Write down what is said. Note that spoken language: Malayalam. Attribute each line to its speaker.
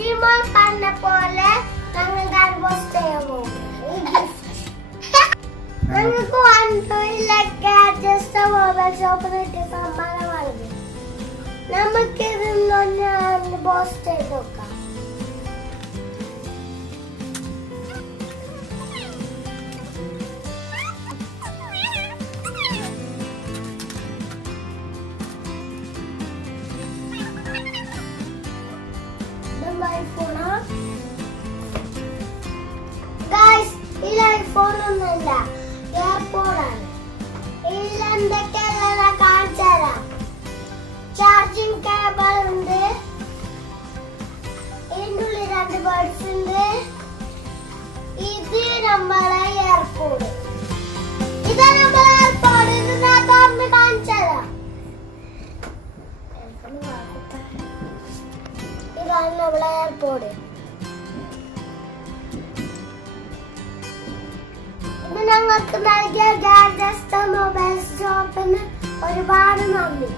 Speaker 1: ഡിജിമോൾ പറഞ്ഞ പോലെ ഞങ്ങൾ കൺപോസ്റ്റ് ചെയ്യാൻ ഞങ്ങൾക്ക് വൺ ഷോപ്പ് കിട്ടിയ ഐഫോണാ ഗൈസ് ഇത് ഐഫോൺ ഒന്നുമില്ല എയർപോർട്ടാണ് ഇതിൽ എന്തൊക്കെയാണ് കാണിച്ചു തരാം. ചാർജിങ് കേബിൾ ഉണ്ട്. ഇതിന്റെ ഉള്ളിൽ രണ്ട് ബേർഡ്സ് ഉണ്ട്. ഇത് നമ്മളെ എയർപോർട്ട് ഇതാണ് അവളെ എയർപോർട്ട് ഇത് ഞങ്ങൾക്ക് നൽകിയ ഗാഡസ്റ്റ് മൊബൈൽ ഷോപ്പിന് ഒരുപാട് നന്ദി.